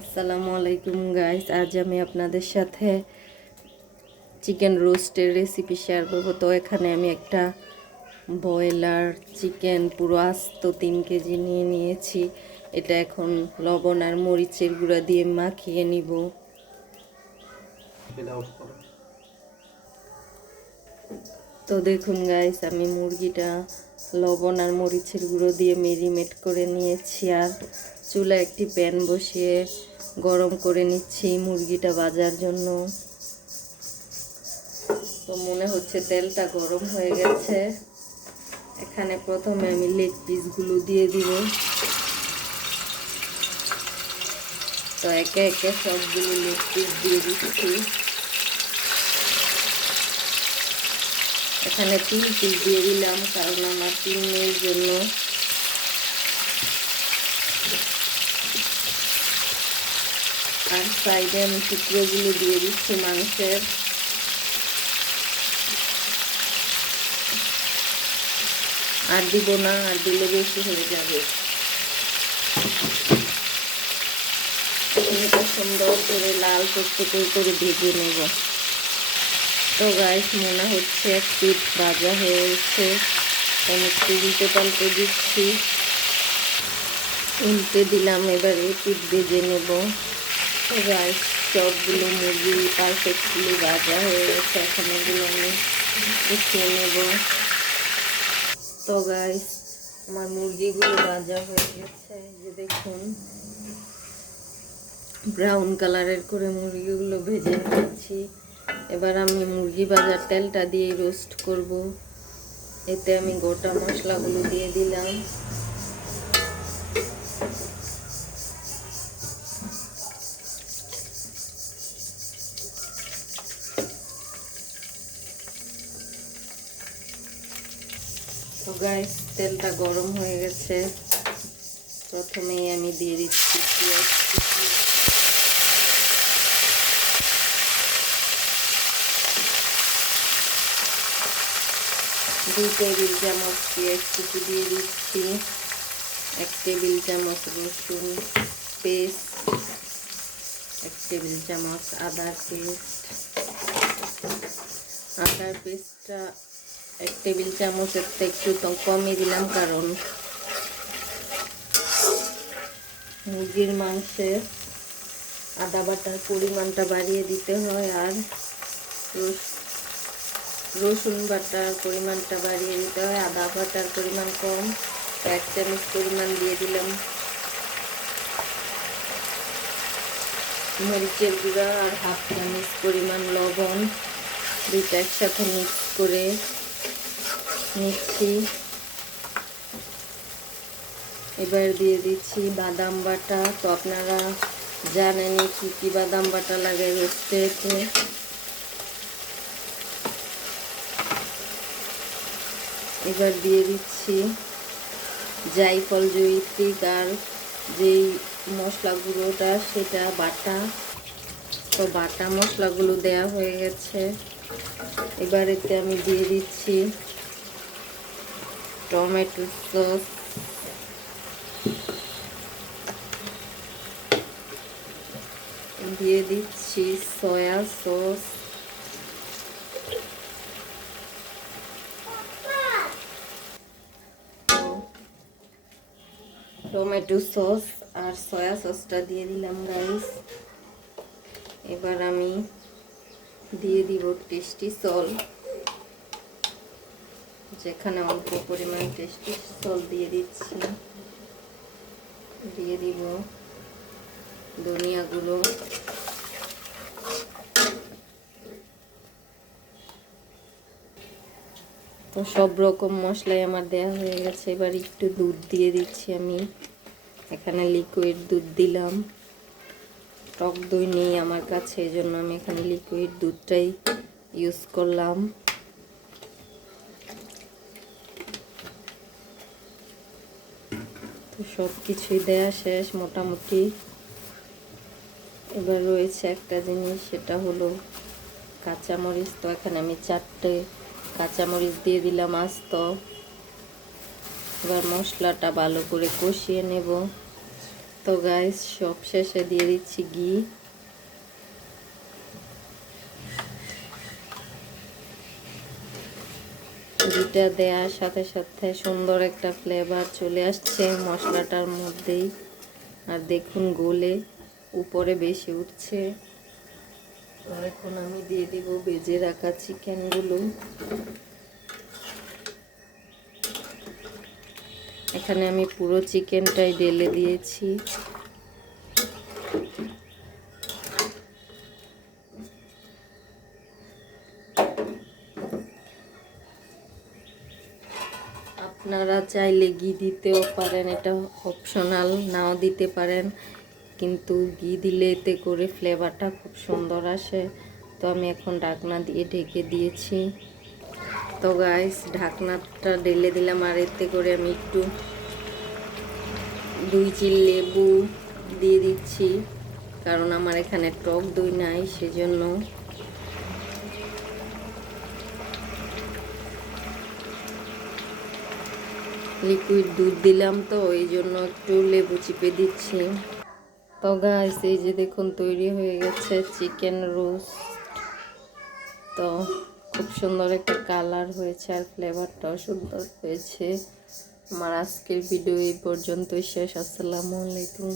আসসালামু আলাইকুম গাইস, আজ আমি আপনাদের সাথে চিকেন রোস্টের রেসিপি শেয়ার করব। তো এখানে আমি একটা ব্রয়লার চিকেন পুরো আস্ত 3 কেজি নিয়ে নিয়েছি। এটা এখন লবণ আর মরিচের গুঁড়া দিয়ে মাখিয়ে নিব। তো দেখুন গাইস, আমি মুরগিটা লবণ আর মরিচের গুঁড়ো দিয়ে মেরিনেট করে নিয়েছি। আর চুলা একটি প্যান বসিয়ে গরম করে নিচ্ছি মুরগিটা ভাজার জন্য। তো মনে হচ্ছে তেলটা গরম হয়ে গেছে। এখানে প্রথমে আমি লেগ পিসগুলো দিয়ে দিব। তো একে একে সবগুলো লেগ পিস দিয়ে দিচ্ছি। এখানে 3 পিস দিয়ে দিলাম, কারণ আমার 3 মেয়ের জন্য। আর সাইডে আমি টুকরোগুলো দিয়ে দিচ্ছি মাংসের। আর দিব না, আর দিলে বেশি হয়ে যাবে। এটা সুন্দর করে লাল টকটকে করে ভেজে নেব। তো গাইস, মনে হচ্ছে এক পিঠ ভাজা হয়ে গেছে। আমি একটু উল্টে পাল্টে দিচ্ছি। উল্টে দিলাম, এবার এই পিঠ ভেজে নেব। তো গাইস, সবগুলো মুরগি পারফেক্টলি ভাজা হয়ে গেছে। এখন এগুলো আমি উঠিয়ে নেব। তো গাইস, আমার মুরগিগুলো ভাজা হয়ে গেছে। যে দেখুন, ব্রাউন কালারের করে মুরগিগুলো ভেজে নিয়েছি। এবার আমি মুরগি ভাজার তেলটা দিয়ে রোস্ট করব। এতে আমি গোটা মশলাগুলো দিয়ে দিলাম। তো গাইস, তেলটা গরম হয়ে গেছে। প্রথমেই আমি দিয়ে দিচ্ছি পেঁয়াজ কুচি। 2 টেবিল চামচ পেঁয়াজ কুচি দিয়ে দিচ্ছি। 1 টেবিল চামচ রসুন পেস্ট, 1 টেবিল চামচ আদার পেস্ট। আদার পেস্টটা 1 টেবিল চামচের থেকে একটু কমই দিলাম, কারণ মুরগির মাংসে আদা বাটার পরিমাণটা বাড়িয়ে দিতে হয়। আর রসুন বাটার পরিমাণটা বাড়িয়ে দিতে হয়। আদা বাটার পরিমাণ কম, 1 চামচ পরিমাণ দিয়ে দিলাম মরিচের গুঁড়া। আর 1/2 চামচ পরিমাণ লবণ। দুইটা একসাথে মিক্স করে নিচ্ছি। এবার দিয়ে দিচ্ছি বাদাম বাটা। তো আপনারা জানেনই কি কি বাদাম বাটা লাগে রোস্টেতে। এবার দিয়ে দিচ্ছি জায়ফল, জয়িত্রী আর যেই মশলা গুঁড়োটা সেটা বাটা। তো বাটা মশলাগুলো দেয়া হয়ে গেছে। এবার এতে আমি দিয়ে দিচ্ছি টমেটো সস, দিয়ে দিচ্ছি সয়া সস, টমেটো সস আর সয়া সসটা দিয়ে দিলাম গাইস। এবার আমি দিয়ে দিব টেস্টি সল্ট। যেখানে অল্প পরিমাণ টেস্টি সল্ট দিয়ে দিচ্ছি। দিয়ে দিব ধনিয়া গুঁড়ো। তো সব রকম মশলাই আমার দেওয়া হয়ে গেছে। এবার একটু দুধ দিয়ে দিচ্ছি আমি। এখানে লিকুইড দুধ দিলাম। টক দই নেই আমার কাছে, এই জন্য আমি এখানে লিকুইড দুধটাই ইউজ করলাম। তো সব কিছুই দেয়া শেষ মোটামুটি। এবার রয়েছে একটা জিনিস, সেটা হলো কাঁচামরিচ। তো এখানে আমি 4টে কাঁচামরিচ দিয়ে দিলাম আস্ত। এবার মশলাটা ভালো করে কষিয়ে নেব। তো গাইস সব শেষে দিয়ে দিচ্ছি ঘি। ঘিটা দেওয়ার সাথে সাথে সুন্দর একটা ফ্লেভার চলে আসছে মশলাটার মধ্যেই। আর দেখুন গলে উপরে বেশি উঠছে। তো এখন আমি দিয়ে দিব ভেজে রাখা চিকেনগুলো। এখানে আমি পুরো চিকেনটাই ঢেলে দিয়েছি। আপনারা চাইলে ঘি দিতেও পারেন, এটা অপশনাল, নাও দিতে পারেন, কিন্তু ঘি দিলে এতে করে ফ্লেভারটা খুব সুন্দর আসে। তো আমি এখন ঢাকনা দিয়ে ঢেকে দিয়েছি। তো গাইস ঢাকনাটা ঢেলে দিলাম, আর এতে করে আমি একটু 2 চিল লেবু দিয়ে দিচ্ছি, কারণ আমার এখানে টক দই নাই, সেজন্য। লিকুইড দুধ দিলাম তো এই জন্য একটু লেবু চিপে দিচ্ছি। তো গাইস এই যে দেখুন তৈরি হয়ে গেছে চিকেন রোস্ট। তো খুব সুন্দর একটা কালার হয়েছে আর ফ্লেভারটাও সুন্দর হয়েছে। আমার আজকের ভিডিও এই পর্যন্তই শেষ। আসসালামু আলাইকুম।